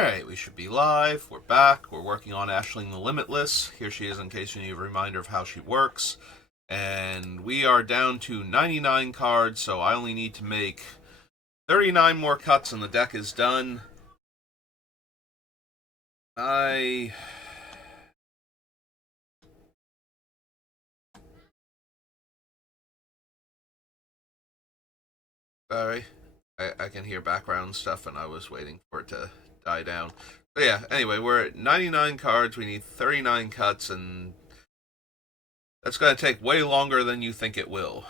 Alright, we should be live. We're back. We're working on Ashling the Limitless. Here she is in case you need a reminder of how she works. And we are down to 99 cards, so I only need to make 39 more cuts and the deck is done. Sorry, I can hear background stuff and I was waiting for it to die down. But yeah, anyway, we're at 99 cards. We need 39 cuts, and that's going to take way longer than you think it will.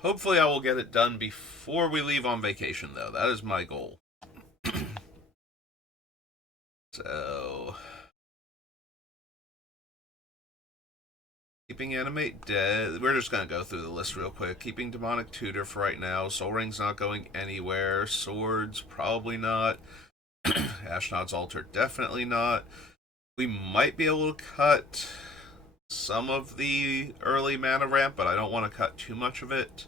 Hopefully I will get it done before we leave on vacation, though. That is my goal. So, keeping Animate dead. We're just going to go through the list real quick. Keeping Demonic Tutor for right now. Soul Ring's not going anywhere. Swords, probably not. Ashnod's Altar, definitely not. We might be able to cut some of the early mana ramp, but I don't want to cut too much of it.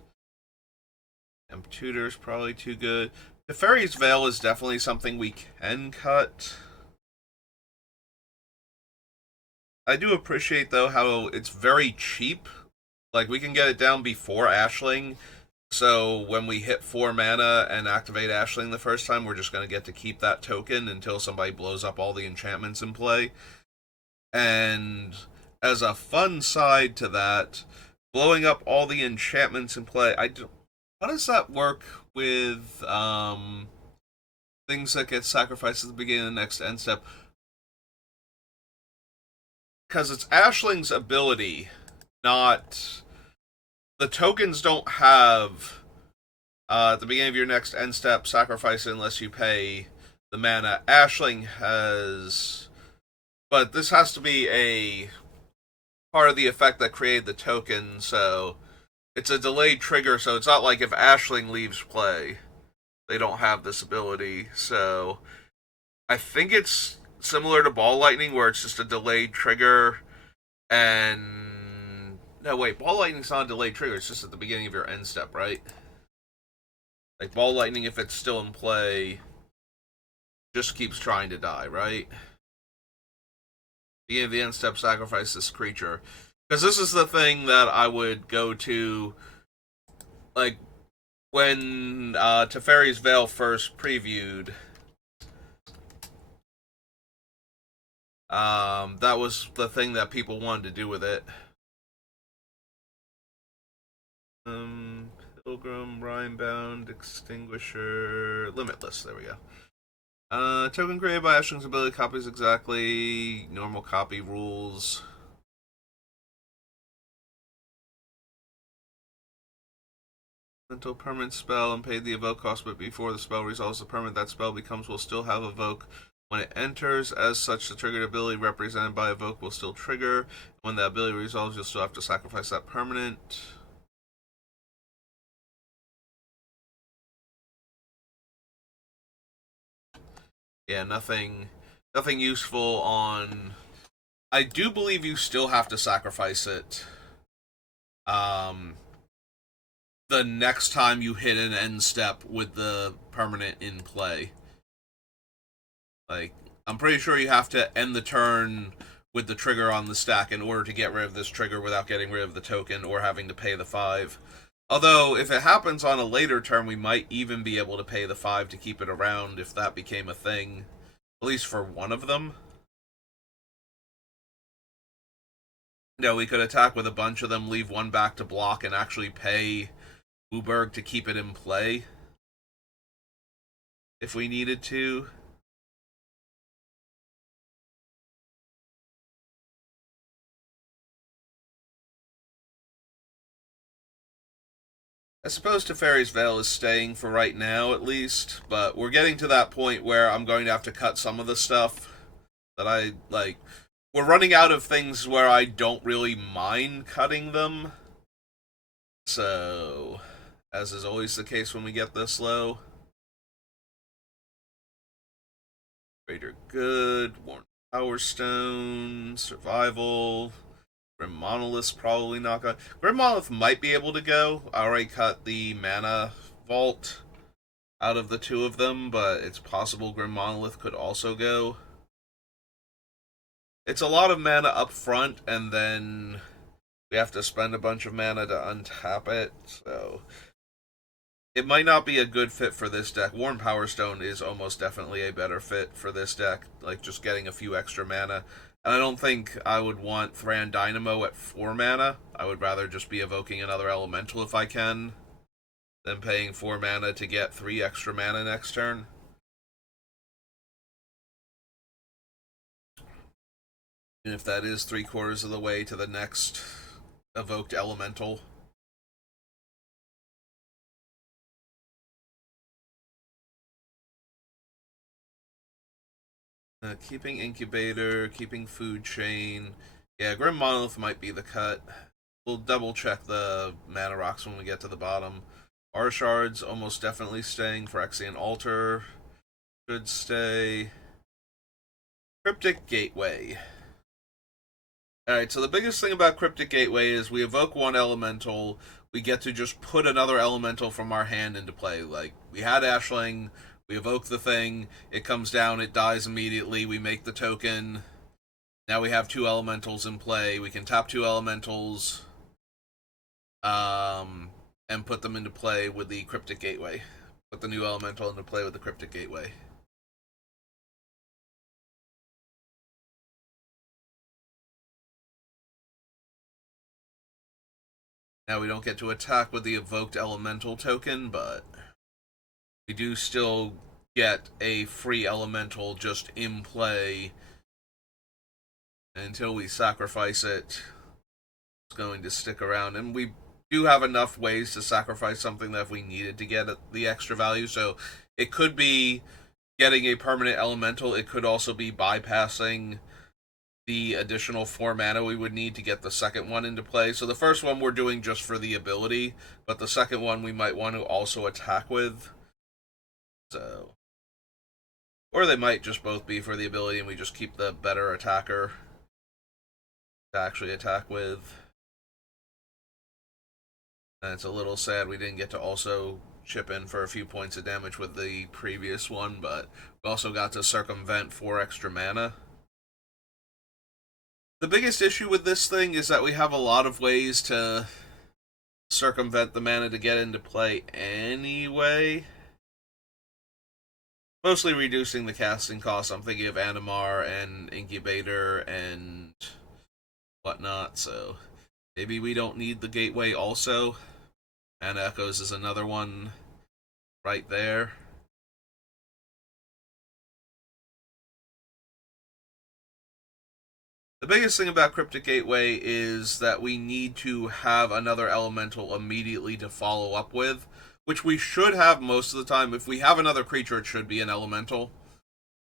And Tutor's probably too good. Teferi's Veil is definitely something we can cut. I do appreciate, though, how it's very cheap. Like, we can get it down before Ashling, so when we hit 4 mana and activate Ashling the first time, we're just going to get to keep that token until somebody blows up all the enchantments in play. And as a fun side to that, blowing up all the enchantments in play, how does that work with things that get sacrificed at the beginning of the next end step? Because it's Ashling's ability, not... The tokens don't have, at the beginning of your next end step, sacrifice it unless you pay the mana. Ashling has... But this has to be a part of the effect that created the token, so it's a delayed trigger, so it's not like if Ashling leaves play, they don't have this ability. So I think it's similar to Ball Lightning, where it's just a delayed trigger, and... No, wait, Ball Lightning's not a delayed trigger, it's just at the beginning of your end step, right? Like, Ball Lightning, if it's still in play, just keeps trying to die, right? Beginning of the end step, sacrifice this creature. Because this is the thing that I would go to, like, when Teferi's Veil first previewed. That was the thing that people wanted to do with it. Pilgrim, Rhymebound, Extinguisher, Limitless, there we go. Token created by Ashling's ability copies exactly normal copy rules. Mental permanent spell and paid the evoke cost, but before the spell resolves the permanent that spell becomes will still have evoke when it enters. As such, the triggered ability represented by evoke will still trigger. When the ability resolves, you'll still have to sacrifice that permanent. Yeah, nothing useful on... I do believe you still have to sacrifice it. The next time you hit an end step with the permanent in play. Like, I'm pretty sure you have to end the turn with the trigger on the stack in order to get rid of this trigger without getting rid of the token or having to pay the 5. Although, if it happens on a later turn, we might even be able to pay the 5 to keep it around if that became a thing. At least for one of them. No, we could attack with a bunch of them, leave one back to block, and actually pay Uberg to keep it in play. If we needed to. I suppose Teferi's Veil is staying for right now, at least, but we're getting to that point where I'm going to have to cut some of the stuff that I, like... We're running out of things where I don't really mind cutting them. So, as is always the case when we get this low. Greater Good, Worn Power Stone, Survival... Grim Monolith's probably not going. Grim Monolith might be able to go. I already cut the mana vault. out of the two of them, but it's possible Grim Monolith could also go. It's a lot of mana up front, and then we have to spend a bunch of mana to untap it, so it might not be a good fit for this deck. Worn Power Stone is almost definitely a better fit for this deck, like just getting a few extra mana. And I don't think I would want Thran Dynamo at 4 mana. I would rather just be evoking another elemental if I can, than paying 4 mana to get 3 extra mana next turn. And if that is 3/4 of the way to the next evoked elemental. Keeping Incubator, keeping Food Chain. Yeah, Grim Monolith might be the cut. We'll double check the mana rocks when we get to the bottom. R Shards almost definitely staying. Phyrexian Altar should stay. Cryptic Gateway. Alright, so the biggest thing about Cryptic Gateway is we evoke one elemental, we get to just put another elemental from our hand into play. Like, we had Ashling, we evoke the thing, it comes down, it dies immediately, we make the token. Now we have 2 elementals in play, we can tap 2 elementals, and put them into play with the Cryptic Gateway. Put the new elemental into play with the Cryptic Gateway. Now we don't get to attack with the evoked elemental token, but we do still get a free elemental just in play until we sacrifice it. It's going to stick around, and we do have enough ways to sacrifice something that if we needed to get the extra value. So it could be getting a permanent elemental. It could also be bypassing the additional 4 mana we would need to get the second one into play. So the first one we're doing just for the ability, but the second one we might want to also attack with. So, or they might just both be for the ability and we just keep the better attacker to actually attack with. And it's a little sad we didn't get to also chip in for a few points of damage with the previous one, but we also got to circumvent 4 extra mana. The biggest issue with this thing is that we have a lot of ways to circumvent the mana to get into play anyway. Mostly reducing the casting cost. I'm thinking of Animar and Incubator and whatnot, so maybe we don't need the Gateway also. And Echoes is another one right there. The biggest thing about Cryptic Gateway is that we need to have another elemental immediately to follow up with, which we should have most of the time. If we have another creature, it should be an elemental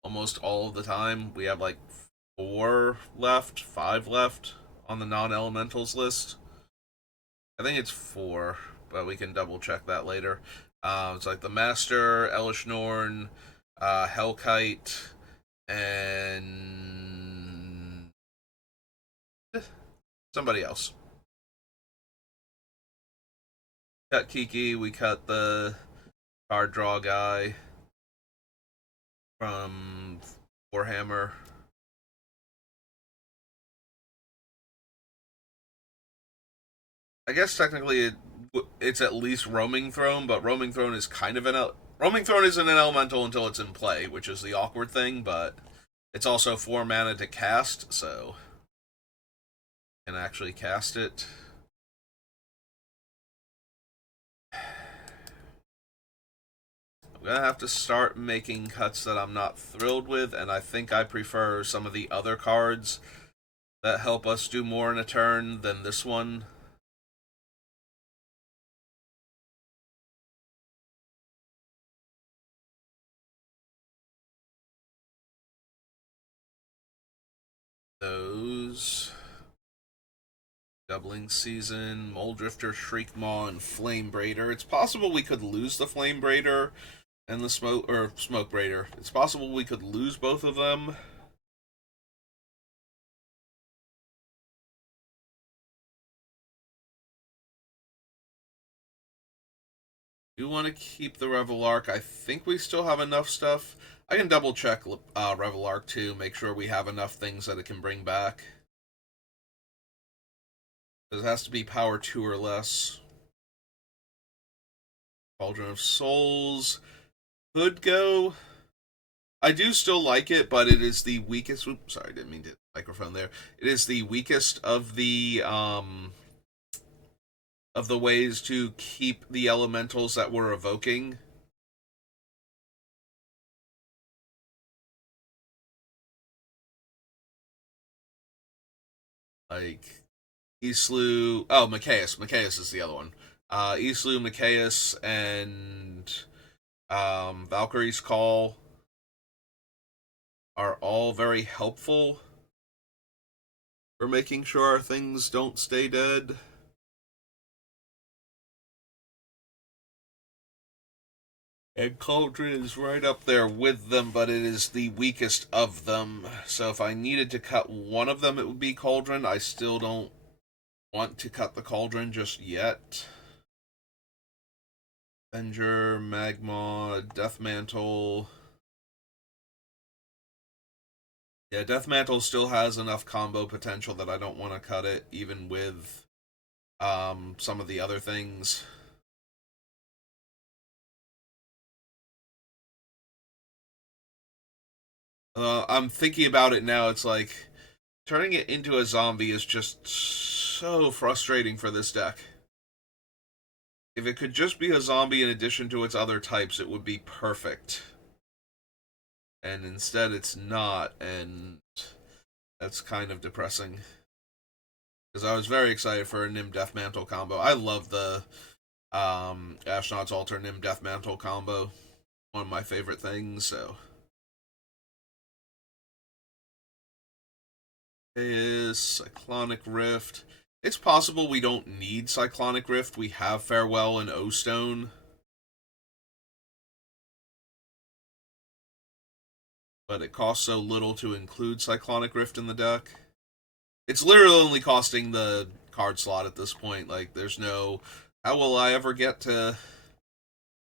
almost all of the time. We have like 4 left, 5 left on the non-elementals list. I think it's 4, but we can double check that later. It's like the Master, Elish Norn, Hellkite, and somebody else. Cut Kiki, we cut the card draw guy from Warhammer. I guess technically it's at least Roaming Throne, but Roaming Throne is kind of Roaming Throne isn't an elemental until it's in play, which is the awkward thing, but it's also 4 mana to cast, so can actually cast it. I'm gonna have to start making cuts that I'm not thrilled with, and I think I prefer some of the other cards that help us do more in a turn than this one. Those Doubling Season, Moldrifter, Shriekmaw, and Flame Braider. It's possible we could lose the Flame Braider and the Smoke Braider. It's possible we could lose both of them. Do do want to keep the Revel Arc. I think we still have enough stuff. I can double check Revel Arc too, make sure we have enough things that it can bring back. It has to be power 2 or less. Cauldron of Souls could go. I do still like it, but it is the weakest. Oops, sorry, I didn't mean to microphone there. It is the weakest of the ways to keep the elementals that we're evoking. Like Islu. Oh, Machias. Machias is the other one. Islu, Machias, and Valkyrie's Call are all very helpful for making sure our things don't stay dead. And Cauldron is right up there with them, but it is the weakest of them. So if I needed to cut one of them, it would be Cauldron. I still don't want to cut the Cauldron just yet. Avenger, Magma, Deathmantle. Yeah, Deathmantle still has enough combo potential that I don't want to cut it, even with some of the other things. I'm thinking about it now. It's like turning it into a zombie is just so frustrating for this deck. If it could just be a zombie in addition to its other types, it would be perfect. And instead, it's not, and that's kind of depressing. Because I was very excited for a Nim Deathmantle combo. I love the Ashnod's Altar Nim Deathmantle combo. One of my favorite things, so. Is Cyclonic Rift. It's possible we don't need Cyclonic Rift. We have Farewell and O-Stone. But it costs so little to include Cyclonic Rift in the deck. It's literally only costing the card slot at this point. Like, there's no, how will I ever get to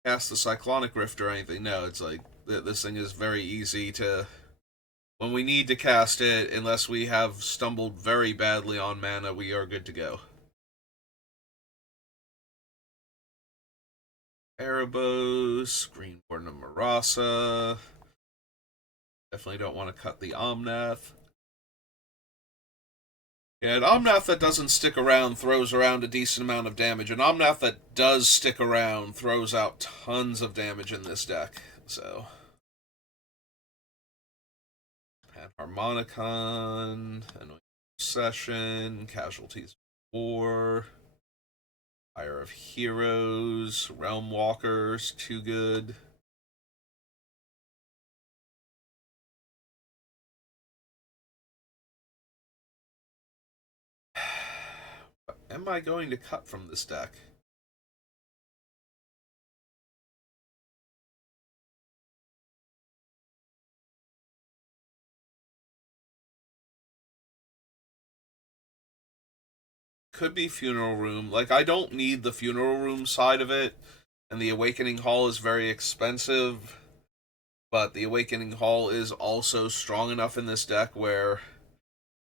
cast the Cyclonic Rift or anything? No, it's like, this thing is very easy to, when we need to cast it, unless we have stumbled very badly on mana, we are good to go. Erebos, Greenborn of Marasa. Definitely don't want to cut the Omnath. Yeah, an Omnath that doesn't stick around throws around a decent amount of damage. An Omnath that does stick around throws out tons of damage in this deck. So, Panharmonicon, Annoying Obsession, Casualties of War, Fire of Heroes, Realm Walkers, too good. What am I going to cut from this deck? Could be Funeral Room. Like, I don't need the Funeral Room side of it, and the Awakening Hall is very expensive, but the Awakening Hall is also strong enough in this deck where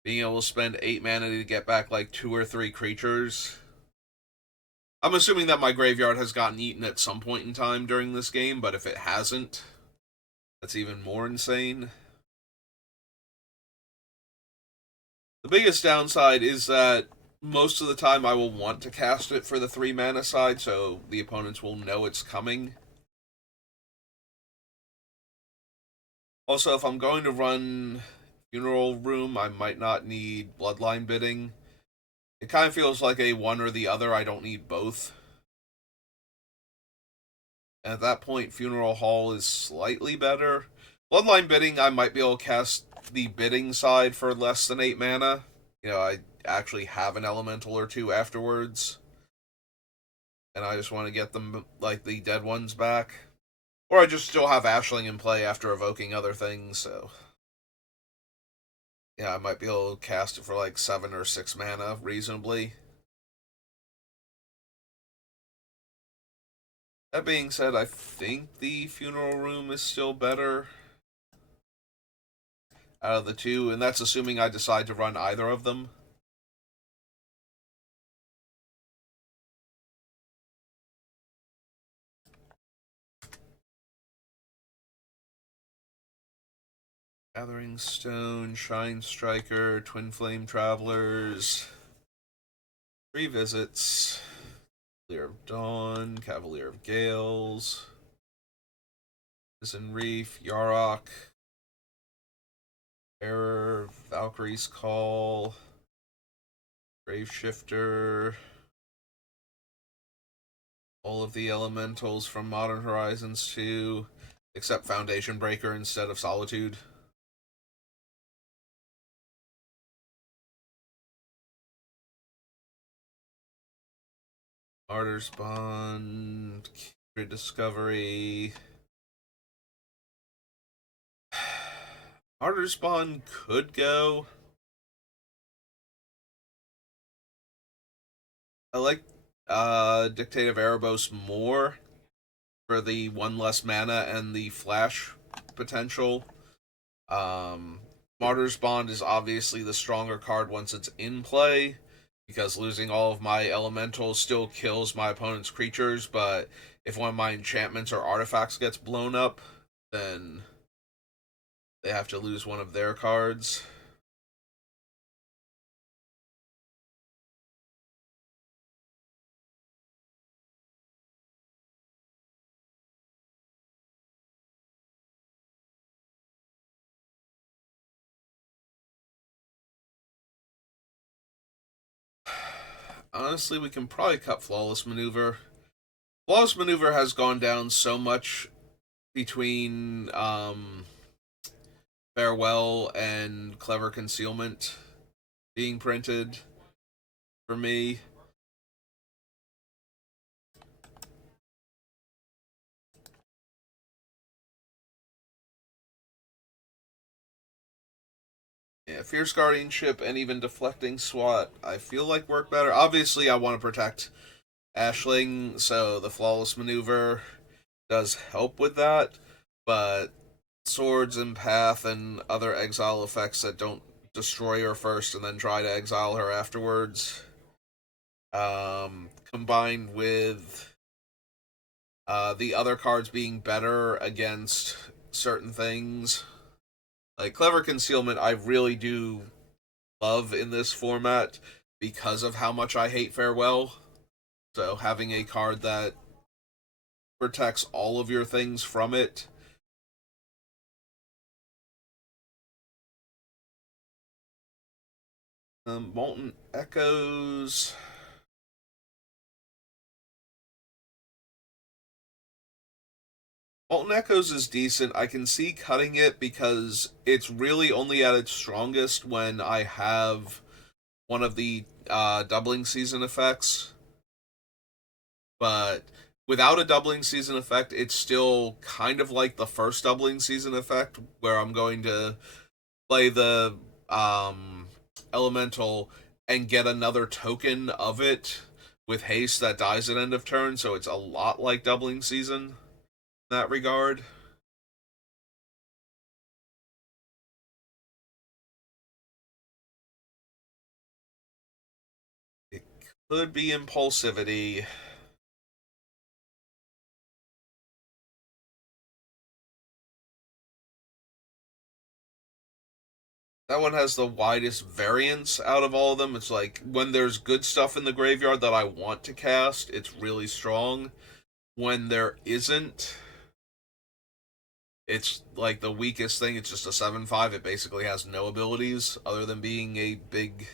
being able to spend 8 mana to get back like 2 or 3 creatures. I'm assuming that my graveyard has gotten eaten at some point in time during this game, but if it hasn't, that's even more insane. The biggest downside is that most of the time I will want to cast it for the 3 mana side, so the opponents will know it's coming. Also, if I'm going to run Funeral Room, I might not need Bloodline Bidding. It kind of feels like a one or the other. I don't need both. And at that point, Funeral Hall is slightly better. Bloodline Bidding, I might be able to cast the bidding side for less than 8 mana. You know, I actually have an elemental or two afterwards. And I just want to get them, like, the dead ones back. Or I just still have Ashling in play after evoking other things, so. Yeah, I might be able to cast it for like 7 or 6 mana reasonably. That being said, I think the funeral room is still better out of the two, and that's assuming I decide to run either of them. Gathering Stone, Shine Striker, Twin Flame Travelers, Revisits, Cavalier of Dawn, Cavalier of Gales, Risen Reef, Yarok, Error, Valkyrie's Call, Graveshifter, all of the elementals from Modern Horizons 2, except Foundation Breaker instead of Solitude. Martyr's Bond, Kindred Discovery. Martyr's Bond could go. I like Dictate of Erebos more for the one less mana and the flash potential. Martyr's Bond is obviously the stronger card once it's in play, because losing all of my elementals still kills my opponent's creatures, but if one of my enchantments or artifacts gets blown up, then they have to lose one of their cards. Honestly, we can probably cut Flawless Maneuver. Flawless Maneuver has gone down so much between Farewell and Clever Concealment being printed for me. Yeah, Fierce Guardianship and even Deflecting SWAT, I feel like work better. Obviously, I want to protect Ashling, so the Flawless Maneuver does help with that, but Swords and Path and other exile effects that don't destroy her first and then try to exile her afterwards, combined with the other cards being better against certain things. Like Clever Concealment, I really do love in this format because of how much I hate Farewell. So having a card that protects all of your things from it. Molten Echoes. Molten Echoes is decent. I can see cutting it because it's really only at its strongest when I have one of the doubling season effects. But without a doubling season effect, it's still kind of like the first doubling season effect, where I'm going to play the elemental and get another token of it with haste that dies at end of turn. So it's a lot like doubling season in that regard. It could be impulsivity. That one has the widest variance out of all of them. It's like when there's good stuff in the graveyard that I want to cast, it's really strong. When there isn't, it's like the weakest thing. It's just a 7/5. It basically has no abilities other than being a big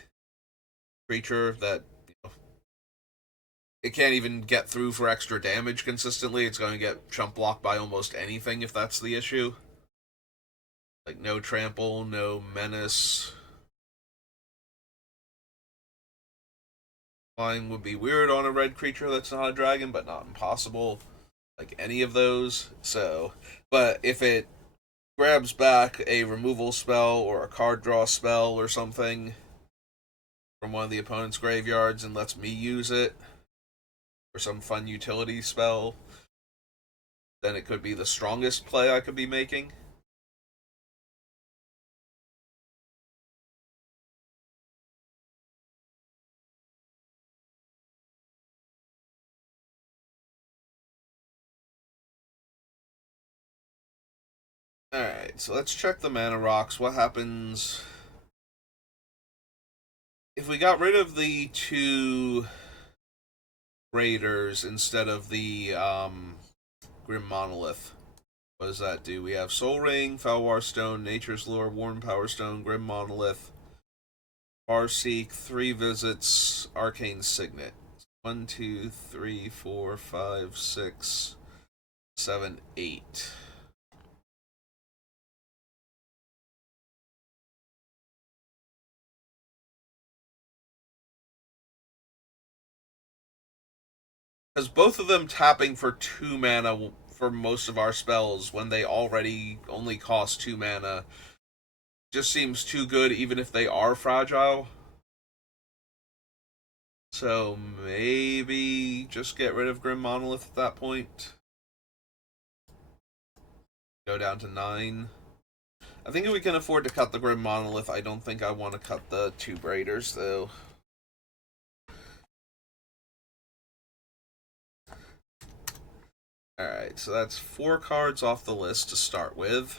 creature that it can't even get through for extra damage consistently. It's going to get chump blocked by almost anything if that's the issue. Like no trample, no menace. Flying would be weird on a red creature that's not a dragon, but not impossible. Like any of those. So, but if it grabs back a removal spell or a card draw spell or something from one of the opponent's graveyards and lets me use it for some fun utility spell, then it could be the strongest play I could be making. Alright, so let's check the mana rocks. What happens if we got rid of the two raiders instead of the Grim Monolith? What does that do? We have Soul Ring, Falwar Stone, Nature's Lure, Warm Power Stone, Grim Monolith, Farseek, 3 visits, Arcane Signet. 1, 2, 3, 4, 5, 6, 7, 8. Because both of them tapping for 2 mana for most of our spells when they already only cost 2 mana just seems too good, even if they are fragile. So maybe just get rid of Grim Monolith at that point. Go down to 9. I think if we can afford to cut the Grim Monolith, I don't think I want to cut the 2 Braiders, though. Alright, so that's 4 cards off the list to start with.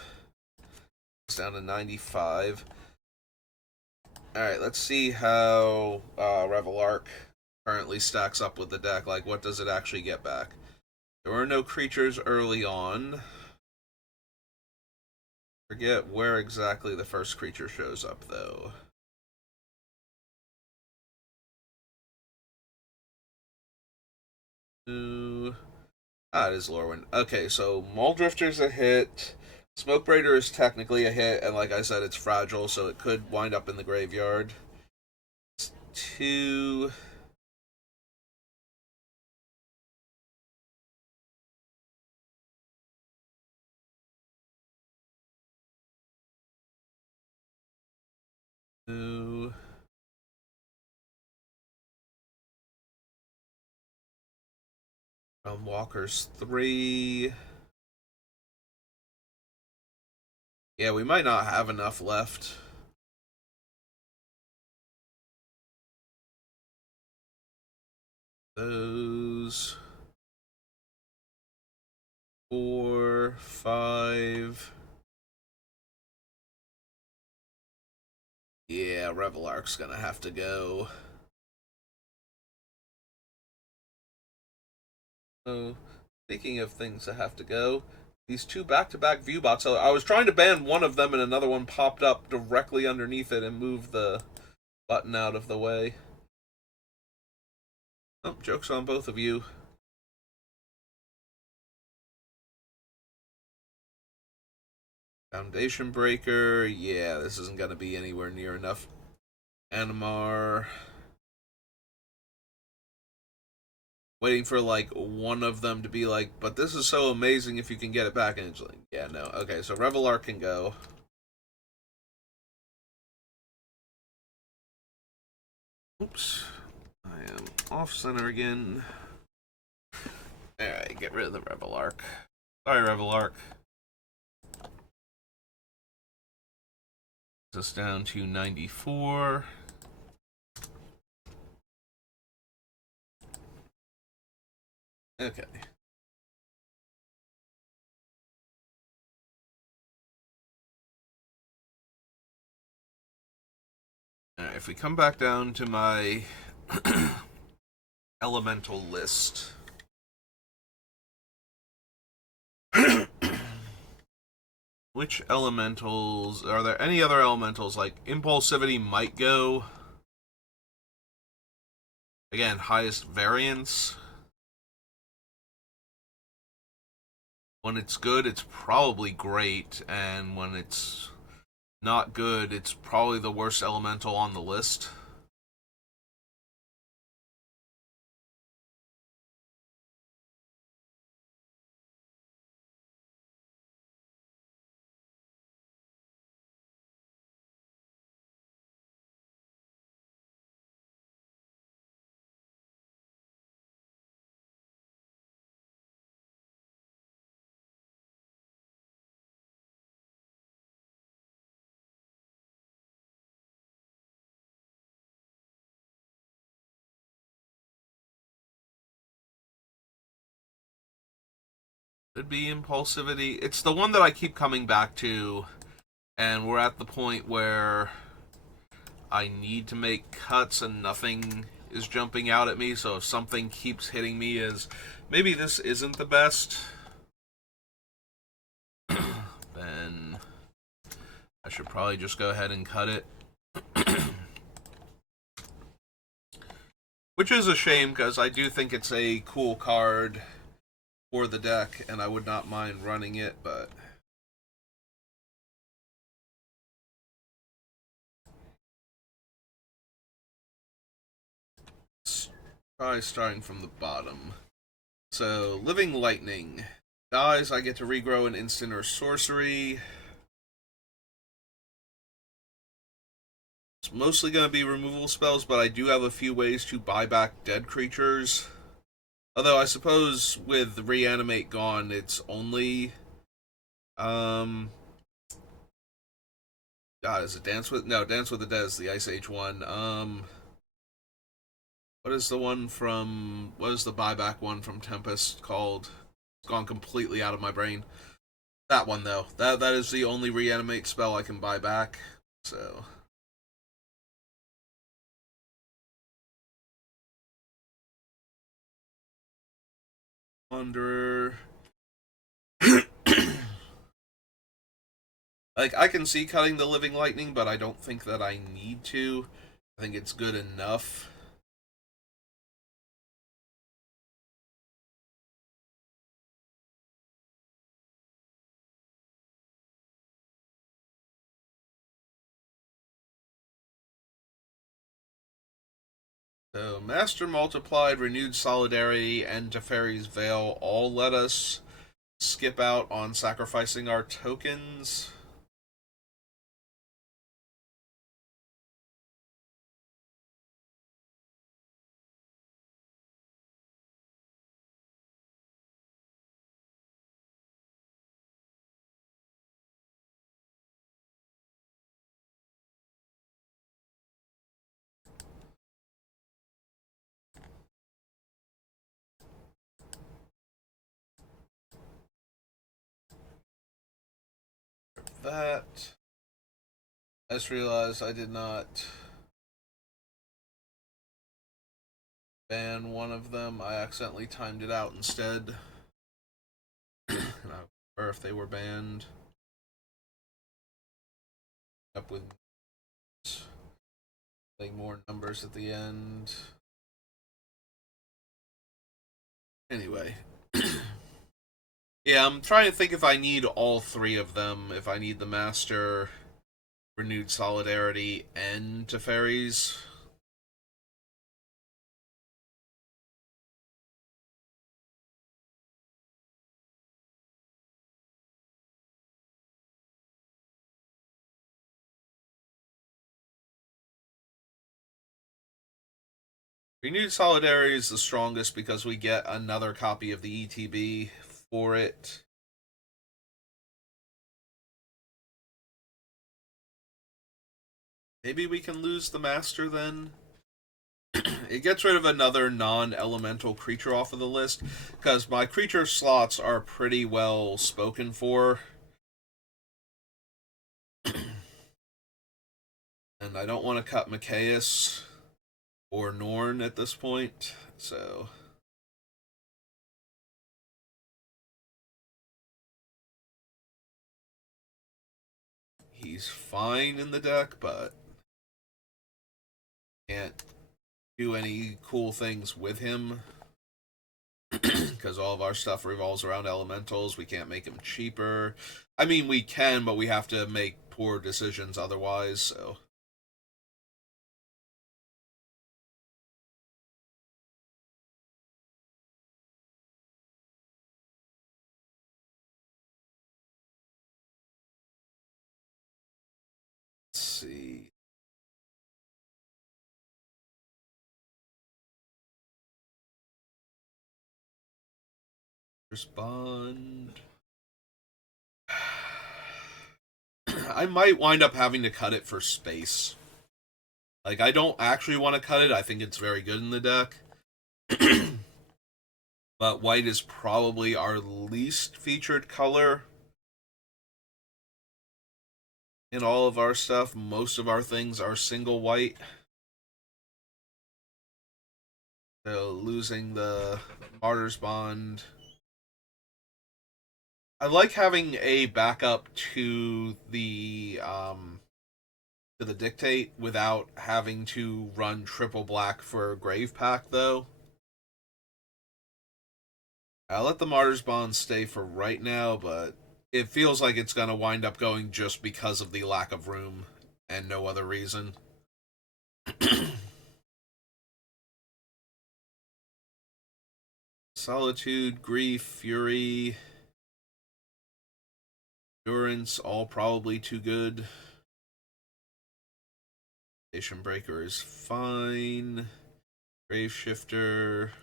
It's down to 95. Alright, let's see how Revelark currently stacks up with the deck. Like, what does it actually get back? There were no creatures early on. Forget where exactly the first creature shows up, though. Ooh. It is Lorwyn. Okay, so Muldrifter's a hit. Smoke Braider is technically a hit, and like I said, it's fragile, so it could wind up in the graveyard. It's 2. Ooh. Walker's 3. Yeah, we might not have enough left. Those 4, 5. Yeah, Revelark's gonna have to go. So, speaking of things that have to go, these 2 back-to-back Viewbots. So I was trying to ban one of them, and another one popped up directly underneath it and moved the button out of the way. Oh, joke's on both of you. Foundation Breaker. Yeah, this isn't going to be anywhere near enough. Animar. Waiting for, like, one of them to be like, but this is so amazing if you can get it back. And it's like, yeah, no. Okay, so Revelar can go. Oops. I am off-center again. Alright, get rid of the Revelark. Sorry, Revelark. Us down to 94. Okay. Alright, if we come back down to my elemental list. Which elementals? Are there any other elementals? Like, Impulsivity might go. Again, highest variance. When it's good, it's probably great. And when it's not good, it's probably the worst elemental on the list. would be impulsivity. It's the one that I keep coming back to, and we're at the point where I need to make cuts and nothing is jumping out at me, so if something keeps hitting me as maybe this isn't the best, then I should probably just go ahead and cut it. Which is a shame, because I do think it's a cool card for the deck, and I would not mind running it, but... let's try starting from the bottom. So, Living Lightning. Dies, I get to regrow an instant or sorcery. It's mostly going to be removal spells, but I do have a few ways to buy back dead creatures. Although I suppose with Reanimate gone, it's only... God, is it Dance with... no, Dance with the Dead is the Ice Age one. What is the one from... what is the buyback one from Tempest called? It's gone completely out of my brain. That one, though. That is the only Reanimate spell I can buy back. So... Wanderer. Like, I can see cutting the Living Lightning, but I don't think that I need to. I think it's good enough. So, Master Multiplied, Renewed Solidarity, and Teferi's Veil all let us skip out on sacrificing our tokens. That. I just realized I did not ban one of them. I accidentally timed it out instead. Or if they were banned. Up with like more numbers at the end. Anyway. Yeah, I'm trying to think if I need all three of them. If I need the Master, Renewed Solidarity, and Teferi's. Renewed Solidarity is the strongest because we get another copy of the ETB for it. Maybe we can lose the Master then? It gets rid of another non-elemental creature off of the list, because my creature slots are pretty well spoken for. And I don't want to cut Mikaeus or Norn at this point, so... he's fine in the deck, but can't do any cool things with him. Because all of our stuff revolves around elementals. We can't make him cheaper. I mean, we can, but we have to make poor decisions otherwise, so... let's see. Respond. I might wind up having to cut it for space. Like, I don't actually want to cut it. I think it's very good in the deck. but white is probably our least featured color in all of our stuff. Most of our things are single white. So losing the Martyr's Bond. I like having a backup to the dictate without having to run triple black for Grave Pack though. I'll let the Martyr's Bond stay for right now, but it feels like it's gonna wind up going just because of the lack of room and no other reason. Solitude, Grief, Fury, Endurance, all probably too good. Foundation Breaker is fine. Grave Shifter.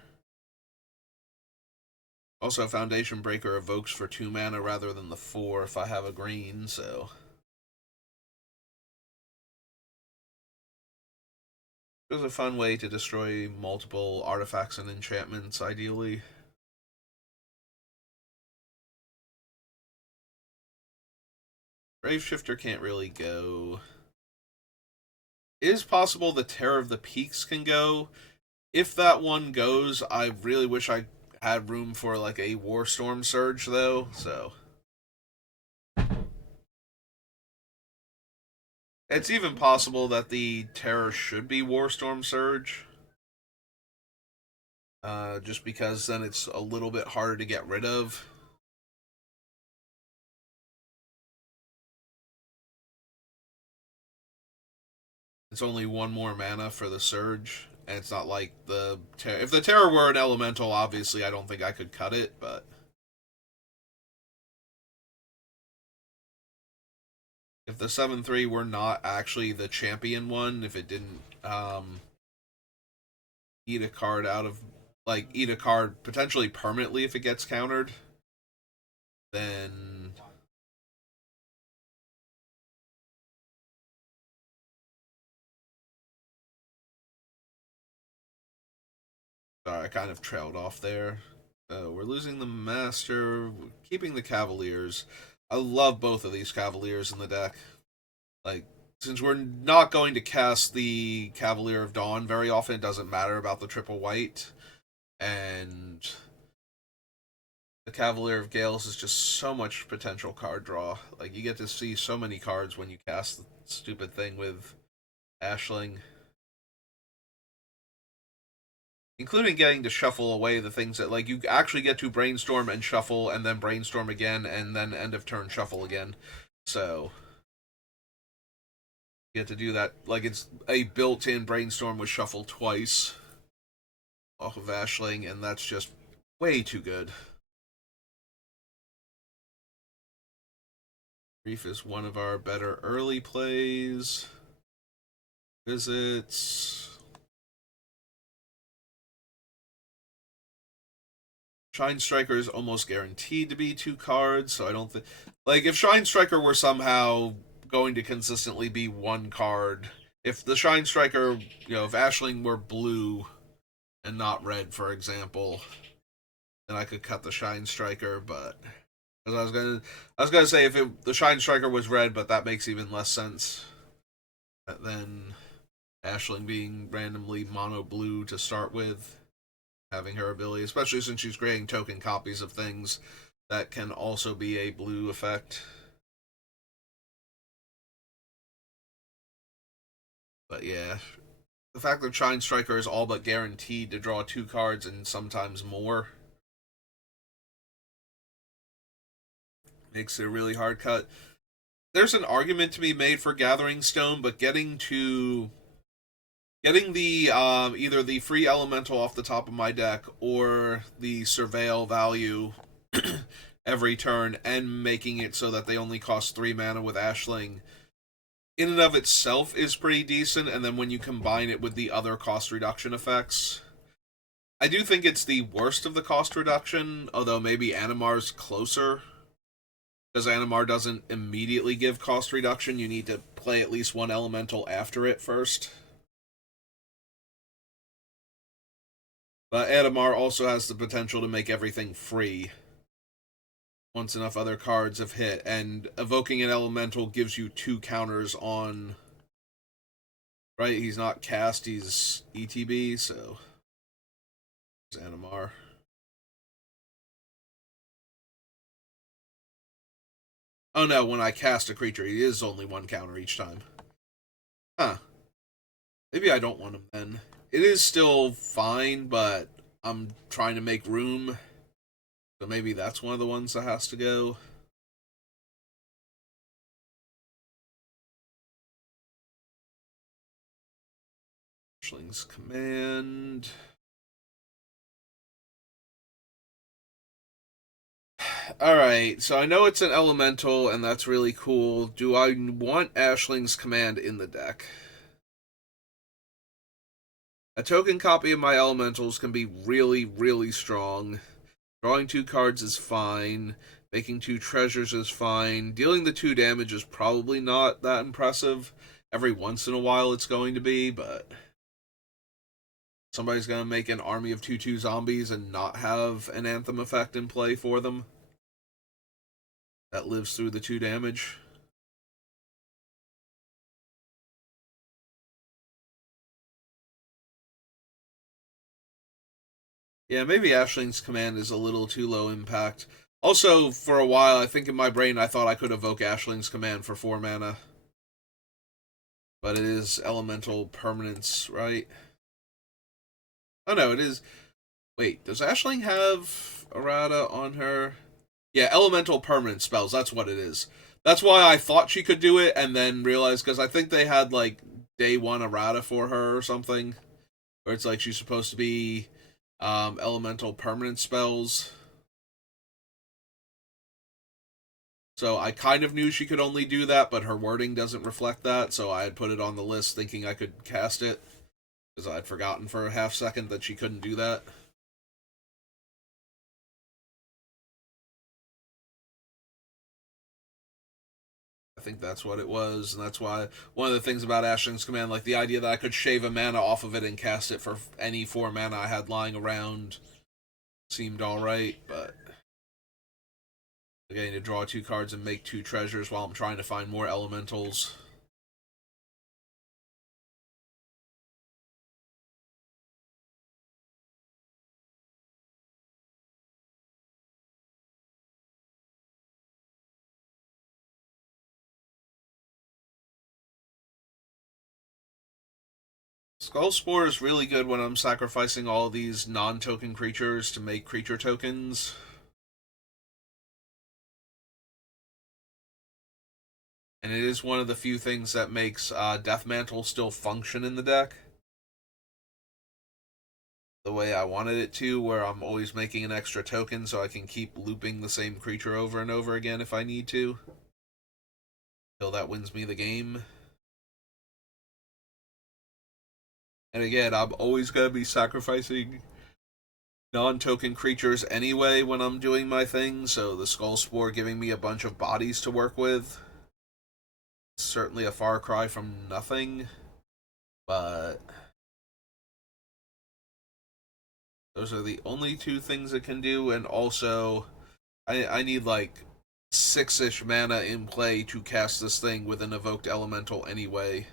Also, Foundation Breaker evokes for 2 mana rather than the 4 if I have a green, so. It was a fun way to destroy multiple artifacts and enchantments, ideally. Grave Shifter can't really go. It is possible the Terror of the Peaks can go. If that one goes, I really wish I had room for like a Warstorm Surge, though, so. It's even possible that the Terror should be Warstorm Surge. Just because then it's a little bit harder to get rid of. It's only 1 more mana for the Surge, and it's not like the if the Terror were an elemental, obviously I don't think I could cut it, but if the 7/3 were not actually the champion one, if it didn't eat a card out of eat a card potentially permanently if it gets countered, then sorry, I kind of trailed off there. We're losing the Master, keeping the Cavaliers. I love both of these Cavaliers in the deck. Like, since we're not going to cast the Cavalier of Dawn very often, it doesn't matter about the triple white. And the Cavalier of Gales is just so much potential card draw. Like, you get to see so many cards when you cast the stupid thing with Ashling. Including getting to shuffle away the things that, like, you actually get to brainstorm and shuffle, and then brainstorm again, and then end of turn shuffle again. So, you get to do that. Like, it's a built in brainstorm with shuffle twice off of Ashling, and that's just way too good. Grief is one of our better early plays. Visits. Shine Striker is almost guaranteed to be 2 cards, so I don't think. Like, if Shine Striker were somehow going to consistently be 1 card, if the Shine Striker, if Ashling were blue and not red, for example, then I could cut the Shine Striker, but. I was gonna say if the Shine Striker was red, but that makes even less sense than Ashling being randomly mono blue to start with. Having her ability, especially since she's creating token copies of things that can also be a blue effect. But yeah, the fact that Shine Striker is all but guaranteed to draw 2 cards and sometimes more makes it a really hard cut. There's an argument to be made for Gathering Stone, but getting the either the free elemental off the top of my deck or the surveil value every turn and making it so that they only cost 3 mana with Ashling in and of itself is pretty decent, and then when you combine it with the other cost reduction effects, I do think it's the worst of the cost reduction, although maybe Animar's closer, because Animar doesn't immediately give cost reduction. You need to play at least 1 elemental after it first. Adamar also has the potential to make everything free once enough other cards have hit, and evoking an elemental gives you 2 counters on. Right, he's not cast, he's ETB, so. There's Adamar. Oh no, when I cast a creature, he is only 1 counter each time. Huh. Maybe I don't want him then. It is still fine, but I'm trying to make room. So maybe that's one of the ones that has to go. Ashling's Command. Alright, so I know it's an elemental, and that's really cool. Do I want Ashling's Command in the deck? A token copy of my elementals can be really, really strong. Drawing 2 cards is fine. Making 2 treasures is fine. Dealing the 2 damage is probably not that impressive. Every once in a while it's going to be, but somebody's going to make an army of 2/2 zombies and not have an Anthem effect in play for them that lives through the 2 damage. Yeah, maybe Ashling's Command is a little too low impact. Also, for a while, I think in my brain I thought I could evoke Ashling's Command for 4 mana. But it is elemental permanence, right? Oh no, it is. Wait, does Ashling have errata on her? Yeah, elemental permanent spells, that's what it is. That's why I thought she could do it and then realized, because I think they had like day 1 errata for her or something. Where it's like she's supposed to be elemental permanent spells. So I kind of knew she could only do that, but her wording doesn't reflect that, so I had put it on the list thinking I could cast it. Because I'd forgotten for a half second that she couldn't do that. I think that's what it was, and that's why one of the things about Ashling's Command, like the idea that I could shave a mana off of it and cast it for any 4 mana I had lying around, seemed alright, but getting to draw 2 cards and make 2 treasures while I'm trying to find more elementals. Skull Spore is really good when I'm sacrificing all these non-token creatures to make creature tokens. And it is one of the few things that makes Death Mantle still function in the deck the way I wanted it to, where I'm always making an extra token so I can keep looping the same creature over and over again if I need to, until that wins me the game. And again, I'm always going to be sacrificing non-token creatures anyway when I'm doing my thing, so the Skull Spore giving me a bunch of bodies to work with, certainly a far cry from nothing, but those are the only 2 things it can do, and also I need like 6-ish mana in play to cast this thing with an evoked elemental anyway.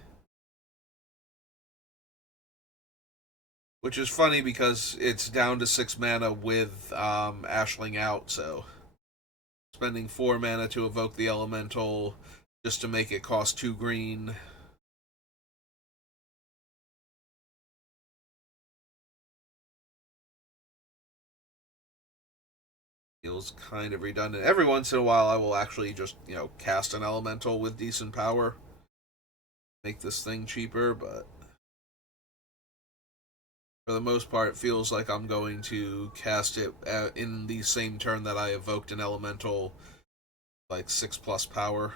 Which is funny because it's down to 6 mana with Ashling out, so spending 4 mana to evoke the elemental just to make it cost 2 green. Feels kind of redundant. Every once in a while I will actually just, cast an elemental with decent power. Make this thing cheaper, but for the most part it feels like I'm going to cast it in the same turn that I evoked an elemental, like 6+ power.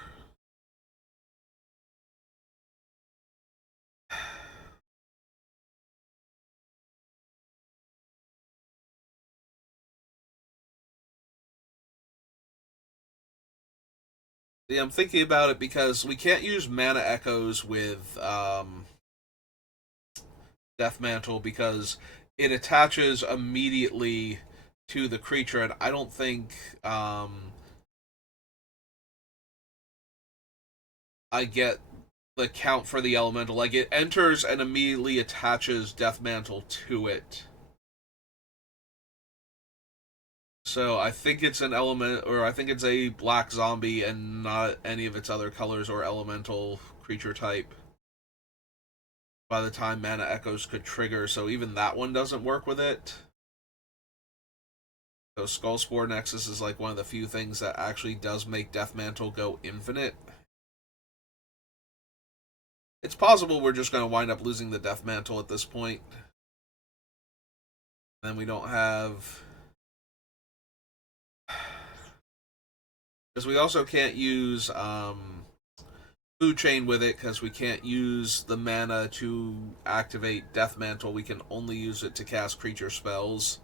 Yeah, I'm thinking about it because we can't use mana echoes with Death Mantle because it attaches immediately to the creature, and I don't think I get the count for the elemental. Like, it enters and immediately attaches Death Mantle to it. So I think it's an element, or I think it's a black zombie and not any of its other colors or elemental creature type by the time Mana Echoes could trigger, so even that one doesn't work with it. So Skullspore Nexus is like one of the few things that actually does make Death Mantle go infinite. It's possible we're just going to wind up losing the Death Mantle at this point. Then we don't have... Because we also can't use Food Chain with it, because we can't use the mana to activate Death Mantle. We can only use it to cast creature spells.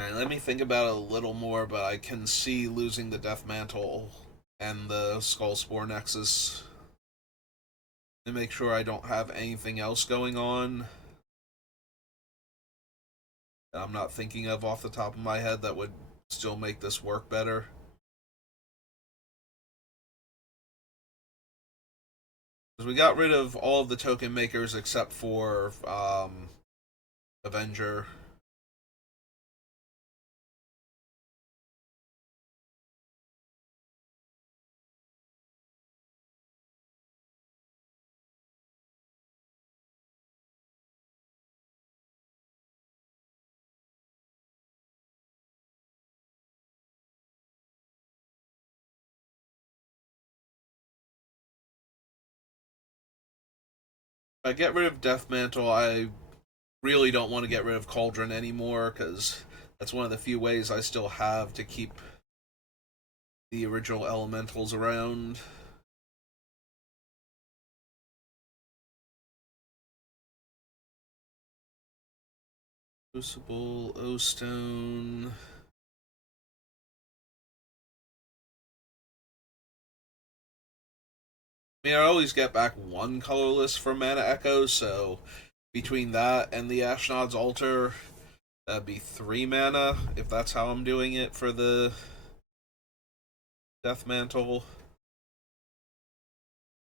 Alright, let me think about it a little more, but I can see losing the Death Mantle and the Skullspore Nexus. And make sure I don't have anything else going on that I'm not thinking of off the top of my head that would still make this work better. Because we got rid of all of the token makers except for Avenger. If I get rid of Death Mantle, I really don't want to get rid of Cauldron anymore, because that's one of the few ways I still have to keep the original elementals around. Crucible, O-Stone. I mean, I always get back one colorless from Mana Echo, so between that and the Ashnod's Altar, that'd be 3 mana, if that's how I'm doing it for the Death Mantle.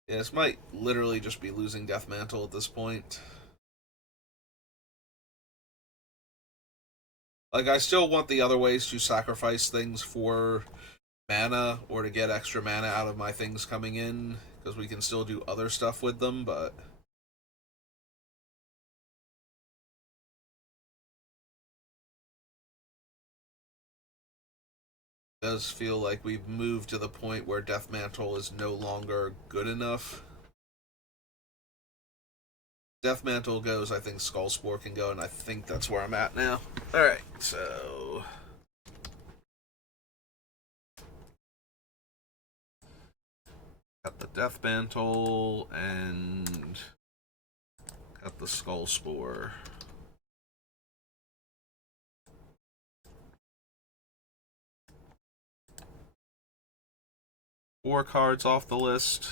Yeah, this might literally just be losing Death Mantle at this point. Like, I still want the other ways to sacrifice things for mana, or to get extra mana out of my things coming in, because we can still do other stuff with them, but... It does feel like we've moved to the point where Death Mantle is no longer good enough. Death Mantle goes, I think Skullspore can go, and I think that's where I'm at now. Alright, so... got the Death Mantle, and... got the Skullspore. Four cards off the list.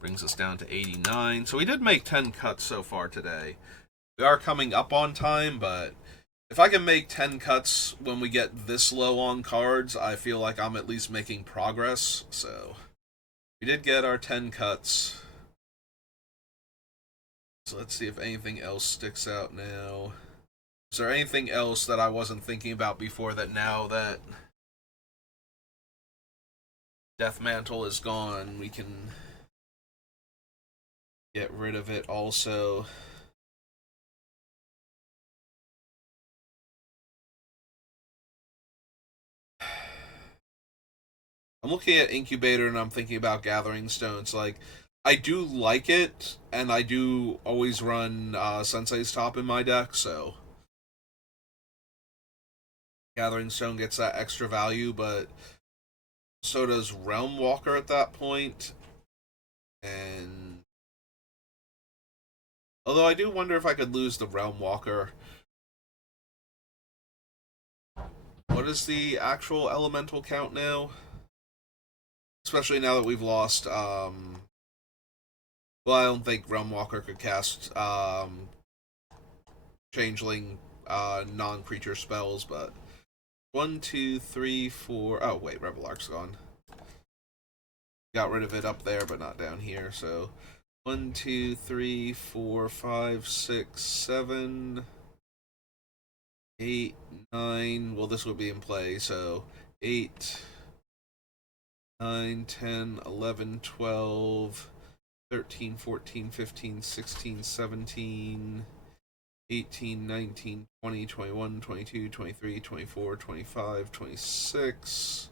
Brings us down to 89. So we did make 10 cuts so far today. We are coming up on time, but if I can make 10 cuts when we get this low on cards, I feel like I'm at least making progress. So we did get our 10 cuts. So let's see if anything else sticks out now. Is there anything else that I wasn't thinking about before that now that Death Mantle is gone, we can get rid of it also? I'm looking at Incubator and I'm thinking about Gathering Stones. Like, I do like it, and I do always run Sensei's Top in my deck, so Gathering Stone gets that extra value, but so does Realm Walker at that point. And although I do wonder if I could lose the Realm Walker. What what is the actual elemental count now? Especially now that we've lost, well, I don't think Realmwalker could cast, Changeling, non-creature spells, but 1, 2, 3, 4. Oh, wait, Rebel Arc's gone. Got rid of it up there, but not down here, so 1, 2, 3, 4, 5, 6, 7, 8, 9. Well, this would be in play, so 8, 9, 10, 11, 12, 13, 14, 15, 16, 17, 18, 19, 20, 21, 22, 23, 24, 25, 26,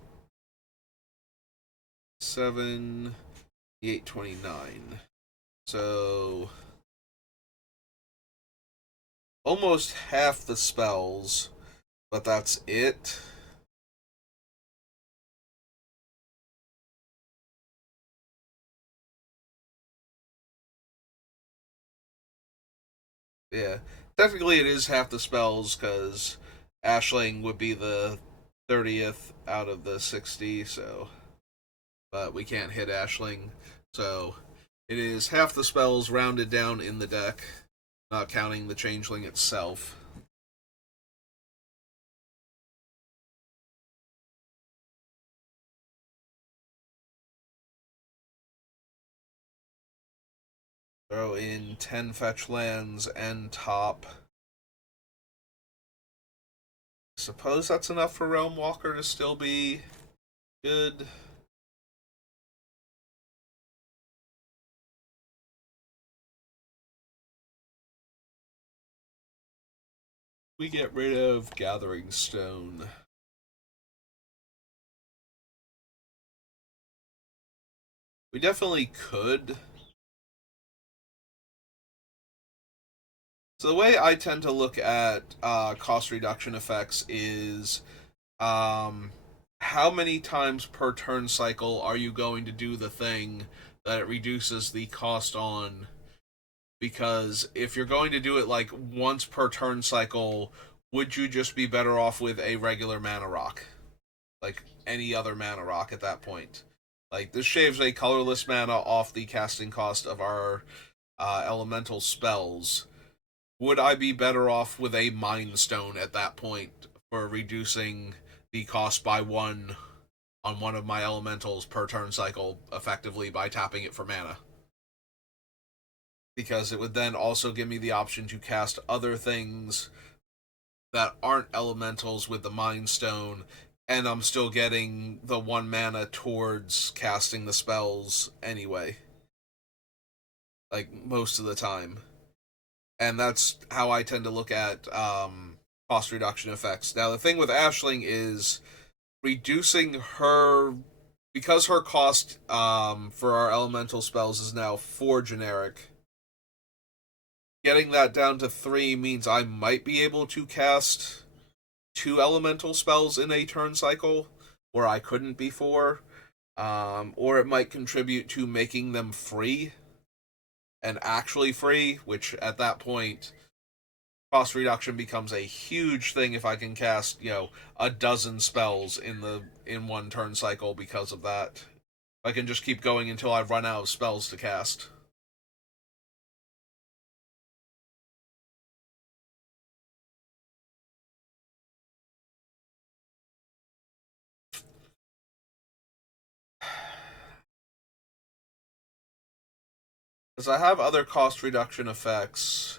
7, 8, 29. So almost half the spells, but that's it. Yeah, technically it is half the spells because Ashling would be the 30th out of the 60, so but we can't hit Ashling, so it is half the spells rounded down in the deck, not counting the Changeling itself. Throw in 10 fetch lands and top. Suppose that's enough for Realmwalker to still be good. We get rid of Gathering Stone. We definitely could. So the way I tend to look at cost reduction effects is how many times per turn cycle are you going to do the thing that it reduces the cost on? Because if you're going to do it like once per turn cycle, would you just be better off with a regular mana rock? Like any other mana rock at that point? Like, this shaves a colorless mana off the casting cost of our elemental spells. Would I be better off with a Mind Stone at that point for reducing the cost by 1 on one of my elementals per turn cycle, effectively by tapping it for mana? Because it would then also give me the option to cast other things that aren't elementals with the Mind Stone, and I'm still getting the 1 mana towards casting the spells anyway. Like, most of the time. And that's how I tend to look at cost reduction effects. Now, the thing with Ashling is reducing her, because her cost for our elemental spells is now 4 generic. Getting that down to 3 means I might be able to cast 2 elemental spells in a turn cycle, where I couldn't before. Or it might contribute to making them free and actually free, which at that point cost reduction becomes a huge thing if I can cast, a dozen spells in one turn cycle because of that. I can just keep going until I run out of spells to cast. Because I have other cost reduction effects,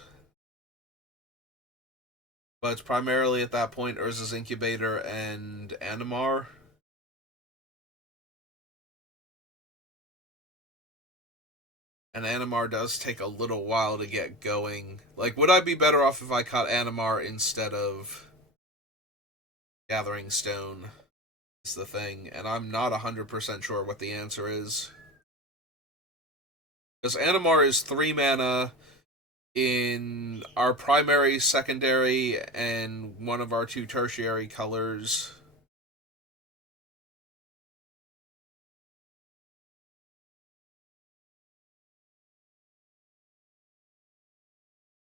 but it's primarily at that point Urza's Incubator and Animar. And Animar does take a little while to get going. Like, would I be better off if I caught Animar instead of Gathering Stone? Is the thing, and I'm not 100% sure what the answer is. Because Animar is 3 mana in our primary, secondary, and one of our 2 tertiary colors.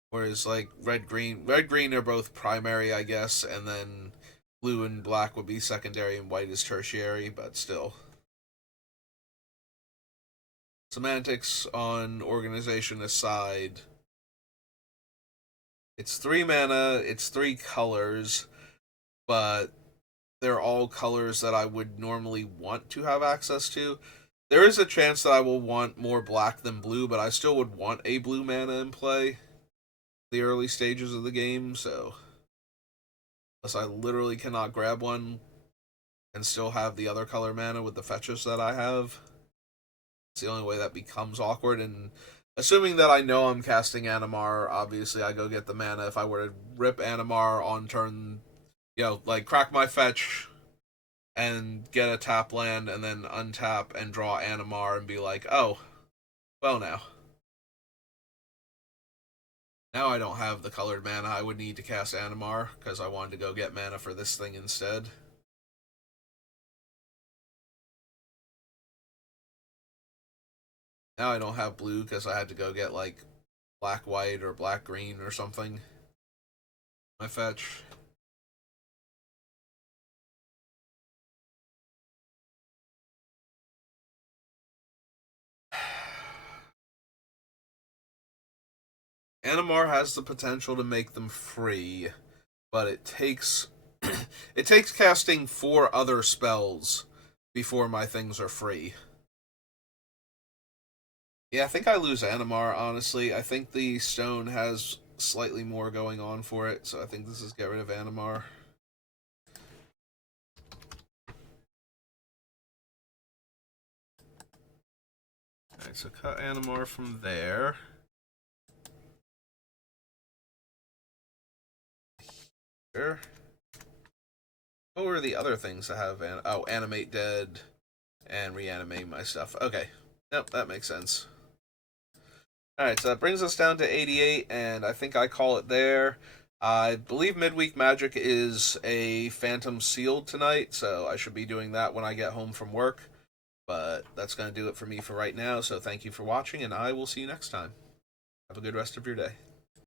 Whereas, like, red green are both primary, I guess, and then blue and black would be secondary and white is tertiary, but still. Semantics on organization aside, it's 3 mana, it's 3 colors, but they're all colors that I would normally want to have access to. There is a chance that I will want more black than blue, but I still would want a blue mana in play the early stages of the game, so unless I literally cannot grab one and still have the other color mana with the fetches that I have, it's the only way that becomes awkward. And assuming that I know I'm casting Animar, obviously I go get the mana. If I were to rip Animar on turn, like crack my fetch and get a tap land and then untap and draw Animar and be like, oh, well now. Now I don't have the colored mana I would need to cast Animar because I wanted to go get mana for this thing instead. Now I don't have blue because I had to go get like black-white or black-green or something. My fetch. Animar has the potential to make them free, but it takes it takes casting 4 other spells before my things are free. Yeah, I think I lose Animar, honestly. I think the stone has slightly more going on for it, so I think this is get rid of Animar. Alright, so cut Animar from there. Here. What were the other things that have animate dead and reanimate my stuff? Okay. Yep, that makes sense. Alright, so that brings us down to 88, and I think I call it there. I believe Midweek Magic is a Phantom Sealed tonight, so I should be doing that when I get home from work. But that's going to do it for me for right now, so thank you for watching, and I will see you next time. Have a good rest of your day.